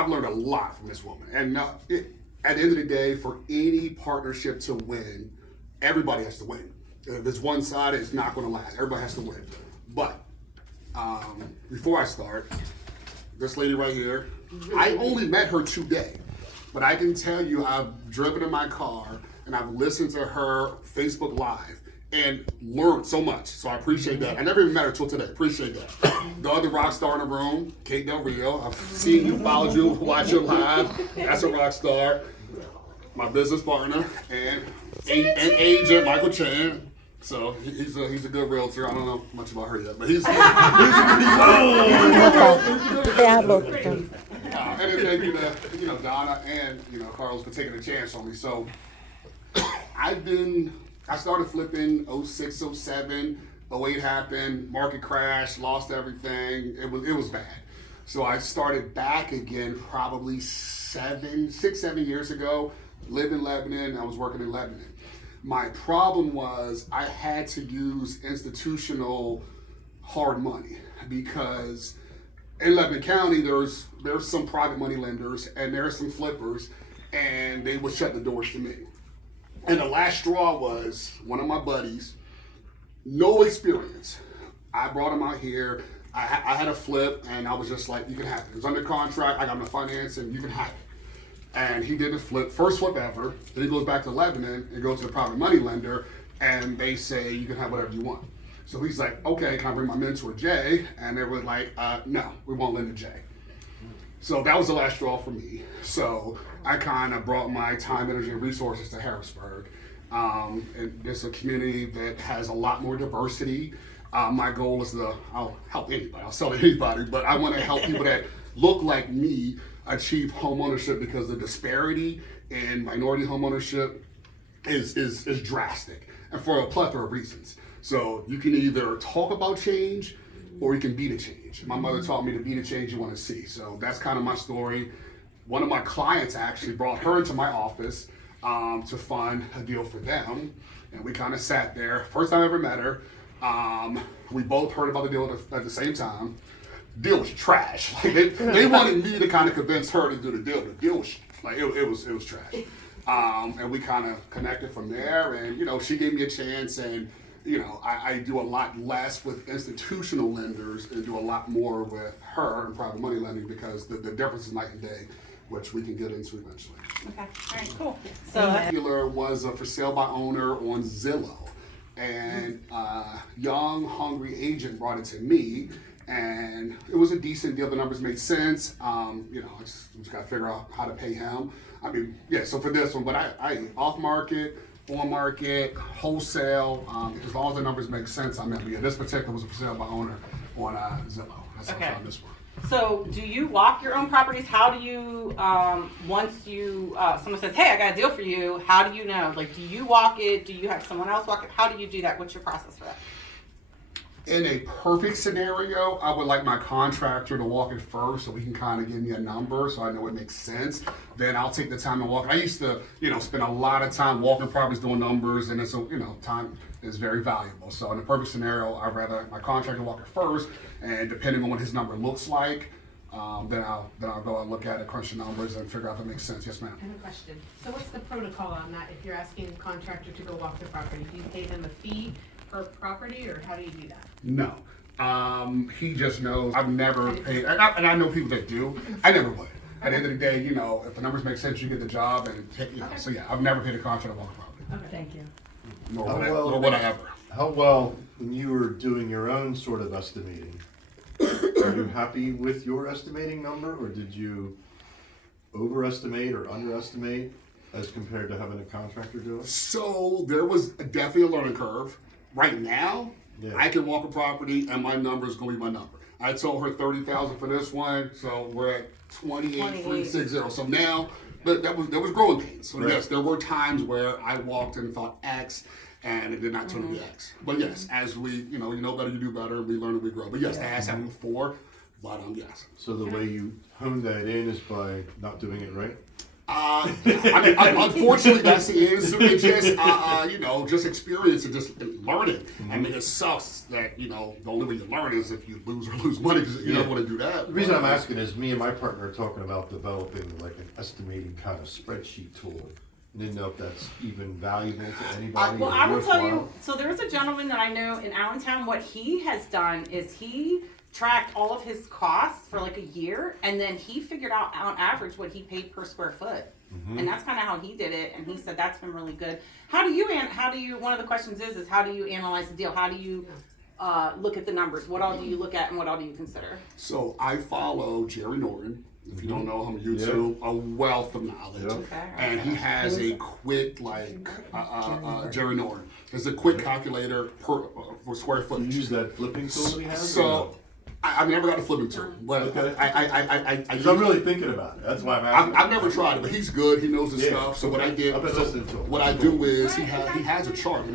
I've learned a lot from this woman. And at the end of the day, for any partnership to win, everybody has to win. If it's one side, it's not going to last. Everybody has to win. But before I start, this lady right here, I only met her today. But I can tell you, I've driven in my car and I've listened to her Facebook Live and learned so much. So I appreciate that. I never even met her till today. Appreciate that. The other rock star in the room, Kate Del Rio. I've seen you, followed you, watched your live. That's a rock star. My business partner and agent, Michael Chan. So he's a good realtor. I don't know much about her yet, but he's and then thank you to Donna and Carlos for taking a chance on me. So I started flipping 06, 07, 08 happened, market crash, lost everything. It was bad. So I started back again probably 6, 7 years ago. Lived in Lebanon. I was working in Lebanon. My problem was I had to use institutional hard money because in Lebanon County there's some private money lenders and there's some flippers, and they would shut the doors to me. And the last straw was one of my buddies, no experience. I brought him out here. I had a flip, and I was just like, you can have it. It was under contract. I got my finance, and you can have it. And he did the flip, first flip ever. Then he goes back to Lebanon and goes to the private money lender, and they say you can have whatever you want. So he's like, okay, can I bring my mentor Jay? And they were like, no, we won't lend to Jay. So that was the last straw for me. So I kind of brought my time, energy, and resources to Harrisburg. And it's a community that has a lot more diversity. My goal is I'll help anybody, I'll sell to anybody, but I want to help people that look like me achieve home ownership, because the disparity in minority home ownership is drastic, and for a plethora of reasons. So you can either talk about change or you can be the change. My mother taught me to be the change you want to see. So that's kind of my story. One of my clients actually brought her into my office to fund a deal for them, and we kind of sat there. First time I ever met her. We both heard about the deal at the same time. Deal was trash. Like they wanted me to kind of convince her to do the deal. The deal was like it was trash. And we kind of connected from there. And she gave me a chance. And I do a lot less with institutional lenders and do a lot more with her and private money lending, because the difference is night and day, which we can get into eventually. Okay. All right. Cool. So dealer was a for sale by owner on Zillow, and young hungry agent brought it to me. And it was a decent deal. The numbers made sense. I just got to figure out how to pay him. I mean, yeah. So for this one, but I off market, on market, wholesale. As long as the numbers make sense, I'm in. But yeah, this particular was a for sale by owner on Zillow. That's how I found this one. So do you walk your own properties? How do you, once you, someone says, hey, I got a deal for you, how do you know? Like, do you walk it? Do you have someone else walk it? How do you do that? What's your process for that? In a perfect scenario, I would like my contractor to walk it first so he can kind of give me a number so I know it makes sense. Then I'll take the time to walk. I used to, spend a lot of time walking properties, doing numbers, and it's, time is very valuable. So in a perfect scenario, I'd rather my contractor walk it first, and depending on what his number looks like, then I'll go and look at it, crunch the numbers, and figure out if it makes sense. Yes, ma'am. I have a question. So what's the protocol on that? If you're asking a contractor to go walk the property, do you pay them a fee per property, or how do you do that? No. He just knows. I've never paid, and I know people that do. I never would. At the end of the day, if the numbers make sense, you get the job, and Okay. So yeah, I've never paid a contractor to walk a property. Okay. Thank you. Nor would I ever. How well, when you were doing your own sort of estimating, are you happy with your estimating number, or did you overestimate or underestimate as compared to having a contractor do it? So there was definitely a learning curve. Right now, Yeah. I can walk a property and my number is going to be my number. I told her $30,000 for this one, so we're at 28,360. So now, but there was growing pains. So Right. yes, there were times where I walked and thought X, and it did not turn to be X. But yes, as we, you know better, you do better. We learn and we grow. But yes, that has happened before. But yes. So the way you hone that in is by not doing it right? I mean, unfortunately, that's the answer. It's just, just experience and just learning. I mean, it sucks that, the only way you learn is if you lose money because you don't want to do that. The reason I'm asking is me and my partner are talking about developing like an estimating kind of spreadsheet tool. Didn't know if that's even valuable to anybody. Well, or I will tell you, worthwhile. so there's a gentleman that I know in Allentown, what he has done is he tracked all of his costs for like a year, and then he figured out on average what he paid per square foot. And that's kind of how he did it, and he said that's been really good. How do you, one of the questions is how do you analyze the deal? How do you look at the numbers? What all do you look at and what all do you consider? So I follow Jerry Norton. If you don't know him on YouTube, a wealth of knowledge. Yep. Okay. And he has a quick, Jerry Norton. There's a quick calculator for square You footage. use that flipping tool that he has? So, I've never got a flipping tool, but Okay. I 'Cause I'm really thinking about it. That's why I'm asking. I've never tried it, but he's good. He knows his Yeah. stuff. So what I Okay. did, I've been listening to him. what I do is he has a chart, and